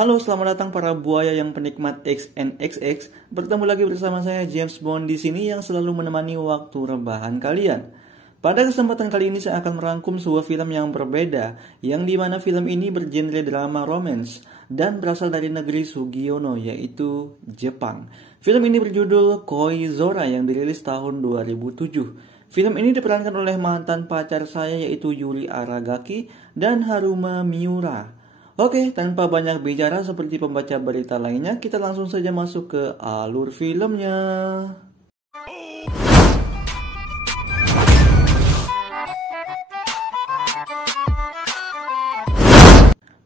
Halo, selamat datang para buaya yang penikmat XNXX. Bertemu lagi bersama saya James Bond di sini yang selalu menemani waktu rebahan kalian. Pada kesempatan kali ini saya akan merangkum sebuah film yang berbeda, yang dimana film ini bergenre drama romance dan berasal dari negeri Sugiono, yaitu Jepang. Film ini berjudul Koizora yang dirilis tahun 2007. Film ini diperankan oleh mantan pacar saya yaitu Yuri Aragaki dan Haruma Miura. Oke, tanpa banyak bicara seperti pembaca berita lainnya, kita langsung saja masuk ke alur filmnya.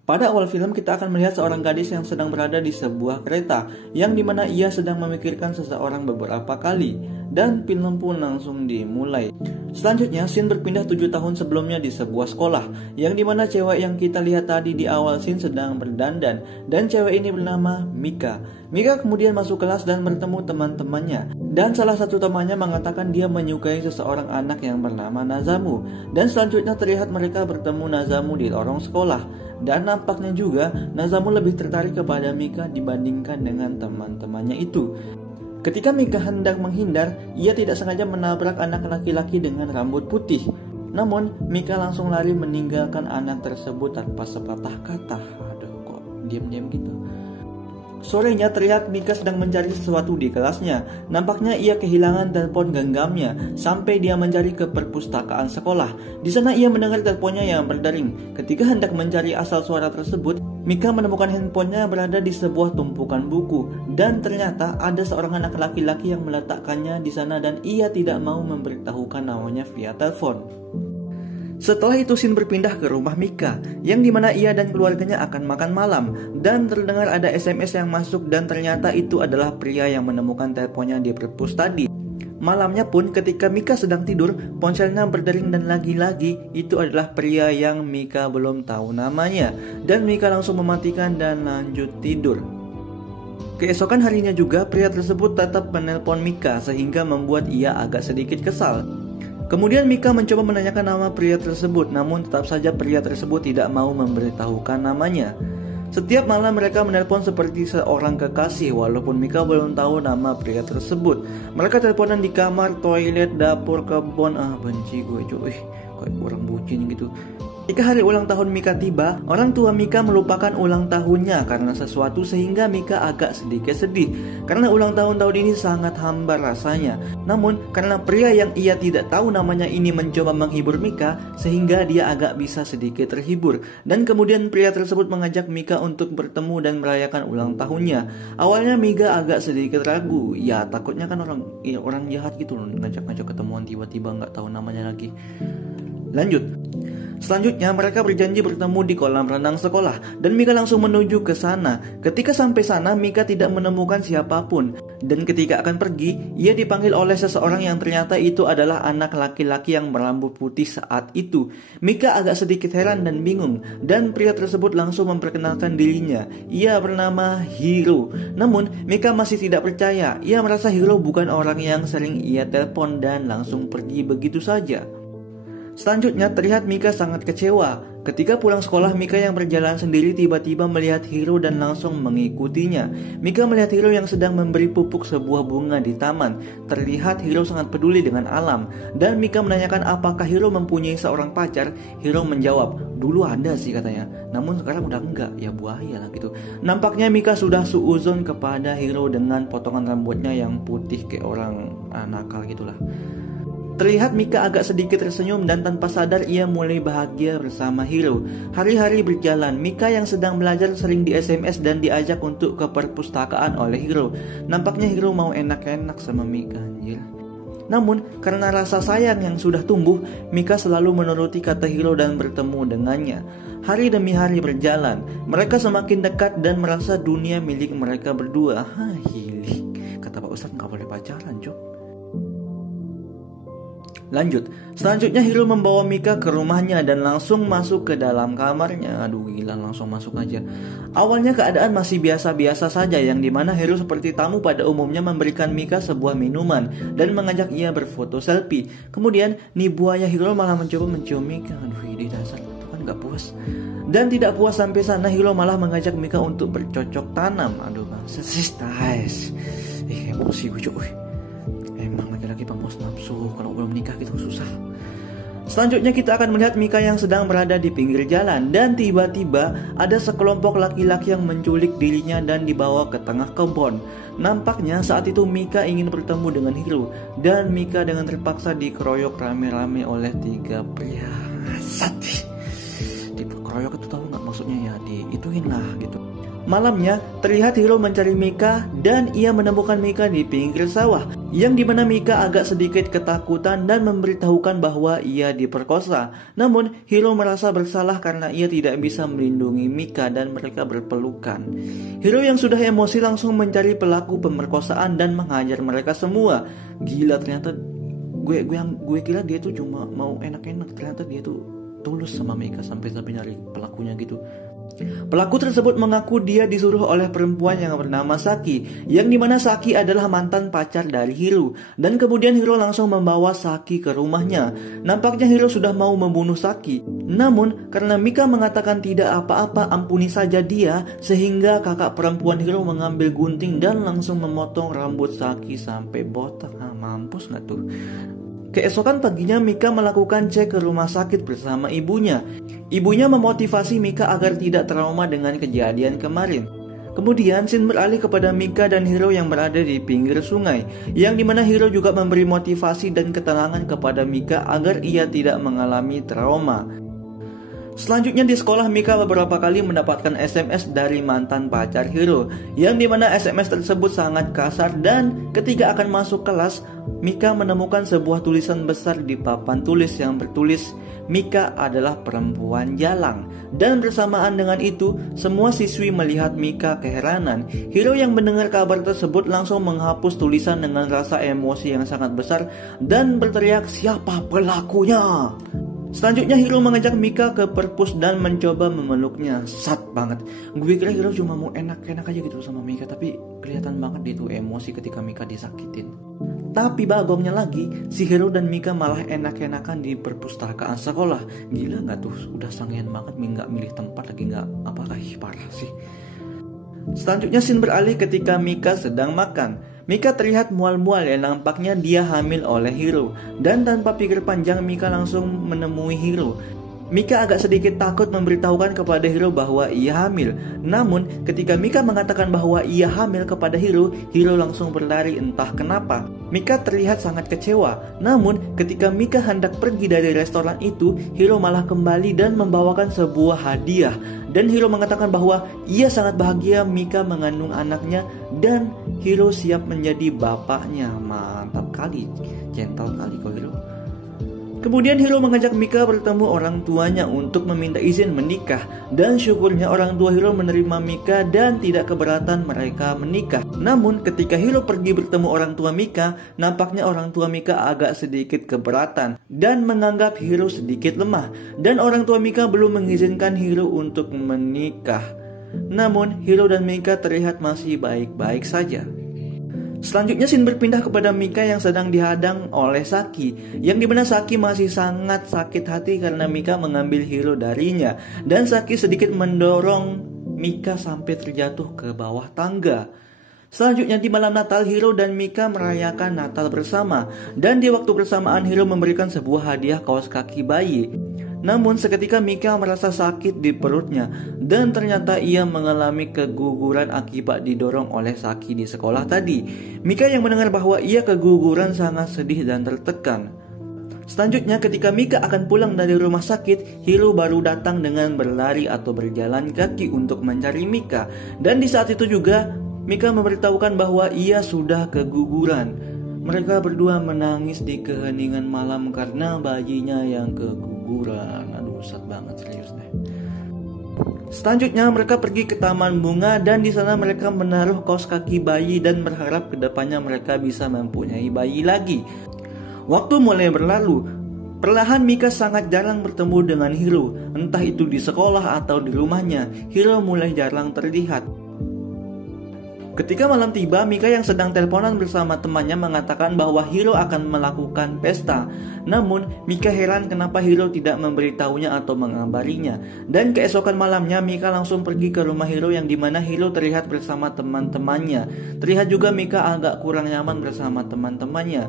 Pada awal film kita akan melihat seorang gadis yang sedang berada di sebuah kereta, yang dimana ia sedang memikirkan seseorang beberapa kali, dan film pun langsung dimulai. Selanjutnya, scene berpindah 7 tahun sebelumnya di sebuah sekolah, yang dimana cewek yang kita lihat tadi di awal scene sedang berdandan, dan cewek ini bernama Mika. Mika kemudian masuk kelas dan bertemu teman-temannya, dan salah satu temannya mengatakan dia menyukai seseorang anak yang bernama Nazamu, dan selanjutnya terlihat mereka bertemu Nazamu di lorong sekolah. Dan nampaknya juga Nazamu lebih tertarik kepada Mika dibandingkan dengan teman-temannya itu. Ketika Mika hendak menghindar, ia tidak sengaja menabrak anak laki-laki dengan rambut putih. Namun, Mika langsung lari meninggalkan anak tersebut tanpa sepatah kata. Aduh, kok diam-diam gitu. Sorenya terlihat Mika sedang mencari sesuatu di kelasnya. Nampaknya ia kehilangan telepon genggamnya sampai dia mencari ke perpustakaan sekolah. Di sana ia mendengar teleponnya yang berdering. Ketika hendak mencari asal suara tersebut, Mika menemukan handphonenya berada di sebuah tumpukan buku, dan ternyata ada seorang anak laki-laki yang meletakkannya di sana dan ia tidak mau memberitahukan namanya via telepon. Setelah itu scene berpindah ke rumah Mika, yang dimana ia dan keluarganya akan makan malam, dan terdengar ada SMS yang masuk dan ternyata itu adalah pria yang menemukan teleponnya di perpus tadi. Malamnya pun ketika Mika sedang tidur, ponselnya berdering dan lagi-lagi itu adalah pria yang Mika belum tahu namanya, dan Mika langsung mematikan dan lanjut tidur. Keesokan harinya juga pria tersebut tetap menelpon Mika sehingga membuat ia agak sedikit kesal. Kemudian Mika mencoba menanyakan nama pria tersebut, namun tetap saja pria tersebut tidak mau memberitahukan namanya. Setiap malam mereka menelpon seperti seorang kekasih, walaupun Mika belum tahu nama pria tersebut. Mereka teleponan di kamar, toilet, dapur, kebun. Benci gue cuy, kayak orang bucin gitu. Ketika hari ulang tahun Mika tiba, orang tua Mika melupakan ulang tahunnya karena sesuatu sehingga Mika agak sedikit sedih. Karena ulang tahun ini sangat hambar rasanya. Namun karena pria yang ia tidak tahu namanya ini mencoba menghibur Mika, sehingga dia agak bisa sedikit terhibur. Dan kemudian pria tersebut mengajak Mika untuk bertemu dan merayakan ulang tahunnya. Awalnya Mika agak sedikit ragu, ya takutnya kan orang jahat gitu loh, ngajak-ngajak ketemuan tiba-tiba nggak tahu namanya lagi. Lanjut. Selanjutnya mereka berjanji bertemu di kolam renang sekolah dan Mika langsung menuju ke sana. Ketika sampai sana Mika tidak menemukan siapapun, dan ketika akan pergi ia dipanggil oleh seseorang yang ternyata itu adalah anak laki-laki yang berambut putih saat itu. Mika agak sedikit heran dan bingung, dan pria tersebut langsung memperkenalkan dirinya. Ia bernama Hiro. Namun Mika masih tidak percaya. Ia merasa Hiro bukan orang yang sering ia telepon dan langsung pergi begitu saja. Selanjutnya terlihat Mika sangat kecewa. Ketika pulang sekolah, Mika yang berjalan sendiri tiba-tiba melihat Hiro dan langsung mengikutinya. Mika melihat Hiro yang sedang memberi pupuk sebuah bunga di taman. Terlihat Hiro sangat peduli dengan alam, dan Mika menanyakan apakah Hiro mempunyai seorang pacar. Hiro menjawab, dulu ada sih katanya, namun sekarang udah enggak, ya buaya lah gitu. Nampaknya Mika sudah suuzon kepada Hiro dengan potongan rambutnya yang putih kayak orang nakal gitulah. Terlihat Mika agak sedikit tersenyum dan tanpa sadar ia mulai bahagia bersama Hiro. Hari-hari berjalan, Mika yang sedang belajar sering di SMS dan diajak untuk ke perpustakaan oleh Hiro. Nampaknya Hiro mau enak-enak sama Mika, anjir. Namun karena rasa sayang yang sudah tumbuh, Mika selalu menuruti kata Hiro dan bertemu dengannya. Hari demi hari berjalan, mereka semakin dekat dan merasa dunia milik mereka berdua. Hilik, kata Pak Ustadz gak boleh pacaran, cok. Lanjut, selanjutnya Hiro membawa Mika ke rumahnya dan langsung masuk ke dalam kamarnya. Aduh gila, langsung masuk aja. Awalnya keadaan masih biasa-biasa saja, yang dimana Hiro seperti tamu pada umumnya memberikan Mika sebuah minuman dan mengajak ia berfoto selfie. Kemudian nih buaya Hiro malah mencoba mencium Mika. Aduh ini dasar, itu kan gak puas. Dan tidak puas sampai sana, Hiro malah mengajak Mika untuk bercocok tanam. Aduh bang, guys, emosi gue cuy. Emang laki-laki pembos nafsu, kalau belum nikah gitu susah. Selanjutnya kita akan melihat Mika yang sedang berada di pinggir jalan, dan tiba-tiba ada sekelompok laki-laki yang menculik dirinya dan dibawa ke tengah kebun. Nampaknya saat itu Mika ingin bertemu dengan Hiro, dan Mika dengan terpaksa dikeroyok rame-rame oleh 3 pria. Dikeroyok itu tahu nggak maksudnya ya, diituin lah gitu. Malamnya terlihat Hiro mencari Mika dan ia menemukan Mika di pinggir sawah, yang dimana Mika agak sedikit ketakutan dan memberitahukan bahwa ia diperkosa. Namun Hiro merasa bersalah karena ia tidak bisa melindungi Mika dan mereka berpelukan. Hiro yang sudah emosi langsung mencari pelaku pemerkosaan dan menghajar mereka semua. Gila, ternyata gue kira dia tuh cuma mau enak-enak, ternyata dia tuh tulus sama Mika sampai nyari pelakunya gitu. Pelaku tersebut mengaku dia disuruh oleh perempuan yang bernama Saki, yang dimana Saki adalah mantan pacar dari Hiro. Dan kemudian Hiro langsung membawa Saki ke rumahnya. Nampaknya Hiro sudah mau membunuh Saki. Namun karena Mika mengatakan tidak apa-apa, ampuni saja dia, sehingga kakak perempuan Hiro mengambil gunting dan langsung memotong rambut Saki sampai botak. Mampus gak tuh? Keesokan paginya Mika melakukan cek ke rumah sakit bersama ibunya. Ibunya memotivasi Mika agar tidak trauma dengan kejadian kemarin. Kemudian scene beralih kepada Mika dan Hiro yang berada di pinggir sungai, yang dimana Hiro juga memberi motivasi dan ketenangan kepada Mika agar ia tidak mengalami trauma. Selanjutnya di sekolah, Mika beberapa kali mendapatkan SMS dari mantan pacar Hiro, yang dimana SMS tersebut sangat kasar. Dan ketika akan masuk kelas, Mika menemukan sebuah tulisan besar di papan tulis yang bertulis Mika adalah perempuan jalang. Dan bersamaan dengan itu, semua siswi melihat Mika keheranan. Hiro yang mendengar kabar tersebut langsung menghapus tulisan dengan rasa emosi yang sangat besar dan berteriak, "Siapa pelakunya?" Selanjutnya Hiro mengajak Mika ke perpus dan mencoba memeluknya. Sat banget. Gue kira Hiro cuma mau enak-enak aja gitu sama Mika, tapi kelihatan banget dia tuh emosi ketika Mika disakitin. Tapi bagongnya lagi, si Hiro dan Mika malah enak-enakan di perpustakaan sekolah. Gila gak tuh? Udah sangean banget gak milih tempat lagi, gak apakah parah sih. Selanjutnya scene beralih ketika Mika sedang makan. Mika terlihat mual-mual, ya nampaknya dia hamil oleh Hiro. Dan tanpa pikir panjang Mika langsung menemui Hiro. Mika agak sedikit takut memberitahukan kepada Hiro bahwa ia hamil. Namun ketika Mika mengatakan bahwa ia hamil kepada Hiro, Hiro langsung berlari entah kenapa. Mika terlihat sangat kecewa. Namun ketika Mika hendak pergi dari restoran itu, Hiro malah kembali dan membawakan sebuah hadiah. Dan Hiro mengatakan bahwa ia sangat bahagia Mika mengandung anaknya dan Hiro siap menjadi bapaknya. Mantap kali, gentle kali kok Hiro. Kemudian Hiro mengajak Mika bertemu orang tuanya untuk meminta izin menikah. Dan syukurnya orang tua Hiro menerima Mika dan tidak keberatan mereka menikah. Namun ketika Hiro pergi bertemu orang tua Mika, nampaknya orang tua Mika agak sedikit keberatan dan menganggap Hiro sedikit lemah. Dan orang tua Mika belum mengizinkan Hiro untuk menikah. Namun Hiro dan Mika terlihat masih baik-baik saja. Selanjutnya scene berpindah kepada Mika yang sedang dihadang oleh Saki, yang dimana Saki masih sangat sakit hati karena Mika mengambil Hiro darinya. Dan Saki sedikit mendorong Mika sampai terjatuh ke bawah tangga. Selanjutnya di malam Natal, Hiro dan Mika merayakan Natal bersama. Dan di waktu bersamaan Hiro memberikan sebuah hadiah kaos kaki bayi. Namun seketika Mika merasa sakit di perutnya dan ternyata ia mengalami keguguran akibat didorong oleh Saki di sekolah tadi. Mika yang mendengar bahwa ia keguguran sangat sedih dan tertekan. Selanjutnya ketika Mika akan pulang dari rumah sakit, Hiro baru datang dengan berlari atau berjalan kaki untuk mencari Mika. Dan di saat itu juga Mika memberitahukan bahwa ia sudah keguguran. Mereka berdua menangis di keheningan malam karena bayinya yang keguguran. Aduh, sad banget, serius deh. Selanjutnya mereka pergi ke taman bunga dan di sana mereka menaruh kaos kaki bayi dan berharap kedepannya mereka bisa mempunyai bayi lagi. Waktu mulai berlalu, perlahan Mika sangat jarang bertemu dengan Hiro. Entah itu di sekolah atau di rumahnya, Hiro mulai jarang terlihat. Ketika malam tiba, Mika yang sedang teleponan bersama temannya mengatakan bahwa Hiro akan melakukan pesta. Namun, Mika heran kenapa Hiro tidak memberitahunya atau mengabarinya. Dan keesokan malamnya, Mika langsung pergi ke rumah Hiro yang dimana Hiro terlihat bersama teman-temannya. Terlihat juga Mika agak kurang nyaman bersama teman-temannya.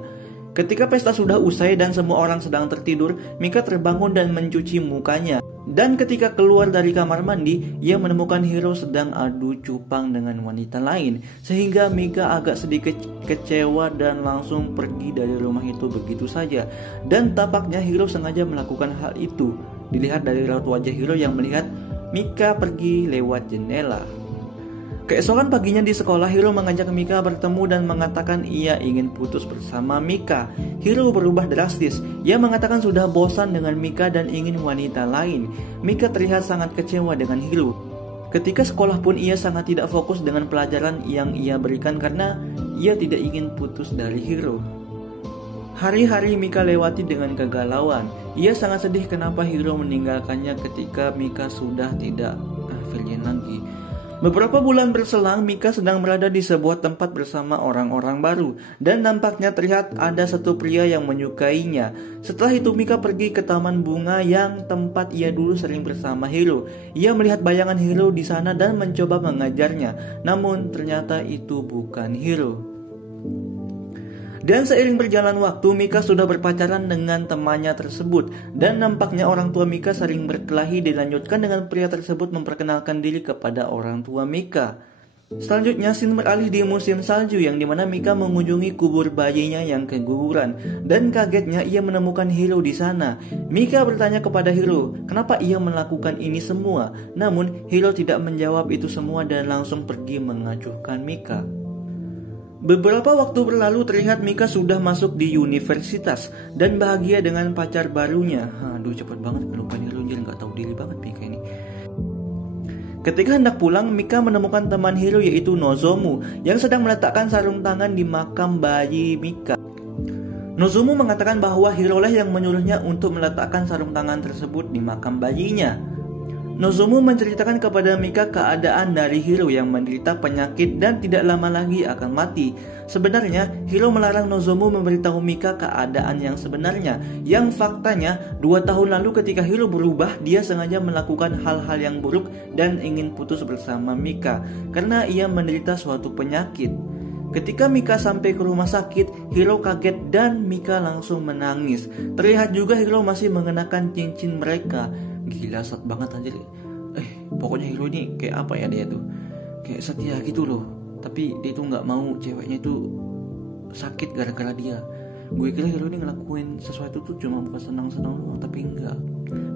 Ketika pesta sudah usai dan semua orang sedang tertidur, Mika terbangun dan mencuci mukanya. Dan ketika keluar dari kamar mandi, ia menemukan Hiro sedang adu cupang dengan wanita lain. Sehingga Mika agak sedikit kecewa dan langsung pergi dari rumah itu begitu saja. Dan tampaknya Hiro sengaja melakukan hal itu. Dilihat dari raut wajah Hiro yang melihat Mika pergi lewat jendela. Keesokan paginya di sekolah, Hiro mengajak Mika bertemu dan mengatakan ia ingin putus bersama Mika. Hiro berubah drastis. Ia mengatakan sudah bosan dengan Mika dan ingin wanita lain. Mika terlihat sangat kecewa dengan Hiro. Ketika sekolah pun ia sangat tidak fokus dengan pelajaran yang ia berikan karena ia tidak ingin putus dari Hiro. Hari-hari Mika lewati dengan kegalauan. Ia sangat sedih kenapa Hiro meninggalkannya ketika Mika sudah tidak virgin lagi. Beberapa bulan berselang, Mika sedang berada di sebuah tempat bersama orang-orang baru dan nampaknya terlihat ada satu pria yang menyukainya. Setelah itu Mika pergi ke taman bunga yang tempat ia dulu sering bersama Hiro. Ia melihat bayangan Hiro di sana dan mencoba mengajarnya, namun ternyata itu bukan Hiro. Dan seiring berjalan waktu, Mika sudah berpacaran dengan temannya tersebut. Dan nampaknya orang tua Mika sering berkelahi dilanjutkan dengan pria tersebut memperkenalkan diri kepada orang tua Mika. Selanjutnya scene beralih di musim salju yang dimana Mika mengunjungi kubur bayinya yang keguguran. Dan kagetnya ia menemukan Hiro di sana. Mika bertanya kepada Hiro, kenapa ia melakukan ini semua? Namun Hiro tidak menjawab itu semua dan langsung pergi mengacuhkan Mika. Beberapa waktu berlalu terlihat Mika sudah masuk di universitas dan bahagia dengan pacar barunya. Aduh cepet banget kelupaan Hiro, nggak tahu diri banget Mika ini. Ketika hendak pulang, Mika menemukan teman Hiro yaitu Nozomu yang sedang meletakkan sarung tangan di makam bayi Mika. Nozomu mengatakan bahwa Hiro lah yang menyuruhnya untuk meletakkan sarung tangan tersebut di makam bayinya. Nozomu menceritakan kepada Mika keadaan dari Hiro yang menderita penyakit dan tidak lama lagi akan mati. Sebenarnya, Hiro melarang Nozomu memberitahu Mika keadaan yang sebenarnya. Yang faktanya, 2 tahun lalu ketika Hiro berubah, dia sengaja melakukan hal-hal yang buruk dan ingin putus bersama Mika karena ia menderita suatu penyakit. Ketika Mika sampai ke rumah sakit, Hiro kaget dan Mika langsung menangis. Terlihat juga Hiro masih mengenakan cincin mereka. Gila, sad banget anjir. Pokoknya Hiro ini kayak apa ya dia tuh, kayak setia gitu loh. Tapi dia tuh gak mau ceweknya itu sakit gara-gara dia. Gue kira Hiro ini ngelakuin sesuatu tuh cuma bukan senang-senang doang, tapi enggak.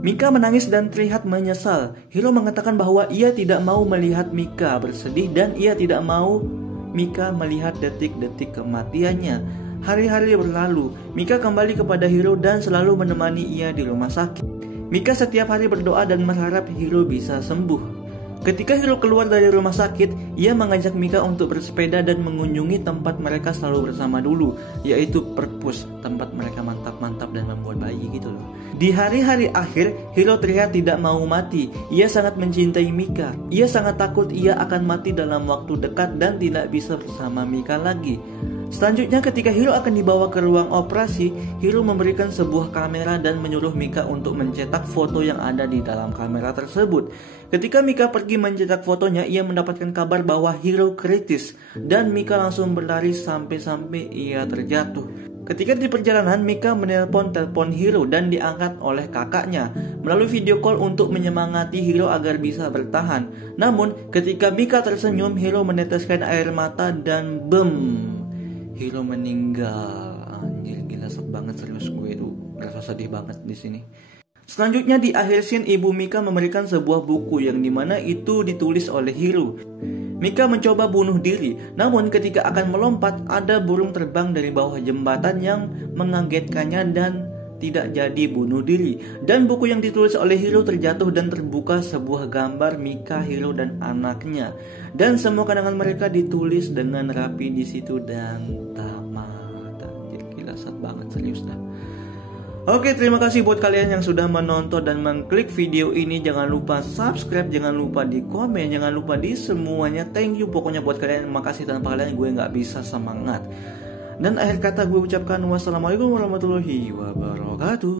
Mika menangis dan terlihat menyesal. Hiro mengatakan bahwa ia tidak mau melihat Mika bersedih dan ia tidak mau Mika melihat detik-detik kematiannya. Hari-hari berlalu, Mika kembali kepada Hiro dan selalu menemani ia di rumah sakit. Mika setiap hari berdoa dan berharap Hiro bisa sembuh. Ketika Hiro keluar dari rumah sakit, ia mengajak Mika untuk bersepeda dan mengunjungi tempat mereka selalu bersama dulu, yaitu perpus, tempat mereka mantap-mantap dan membuat bayi gitu loh. Di hari-hari akhir, Hiro terlihat tidak mau mati. Ia sangat mencintai Mika. Ia sangat takut ia akan mati dalam waktu dekat dan tidak bisa bersama Mika lagi. Selanjutnya ketika Hiro akan dibawa ke ruang operasi, Hiro memberikan sebuah kamera dan menyuruh Mika untuk mencetak foto yang ada di dalam kamera tersebut. Ketika Mika pergi mencetak fotonya, ia mendapatkan kabar bahwa Hiro kritis dan Mika langsung berlari sampai ia terjatuh. Ketika di perjalanan, Mika menelpon Hiro dan diangkat oleh kakaknya melalui video call untuk menyemangati Hiro agar bisa bertahan. Namun ketika Mika tersenyum, Hiro meneteskan air mata dan Hiro meninggal. Anjir, gila sad banget, serius gue tuh rasa sedih banget di sini. Selanjutnya di akhir scene, ibu Mika memberikan sebuah buku yang dimana itu ditulis oleh Hiro. Mika mencoba bunuh diri, namun ketika akan melompat ada burung terbang dari bawah jembatan yang mengagetkannya dan tidak jadi bunuh diri. Dan buku yang ditulis oleh Hiro terjatuh dan terbuka sebuah gambar Mika, Hiro dan anaknya. Dan semua kenangan mereka ditulis dengan rapi di situ dan tamat. Gila sad banget, serius dah. Oke, terima kasih buat kalian yang sudah menonton dan mengklik video ini. Jangan lupa subscribe, jangan lupa di komen, jangan lupa di semuanya. Thank you pokoknya buat kalian. Makasih, tanpa kalian gue nggak bisa semangat. Dan akhir kata gue ucapkan wassalamualaikum warahmatullahi wabarakatuh.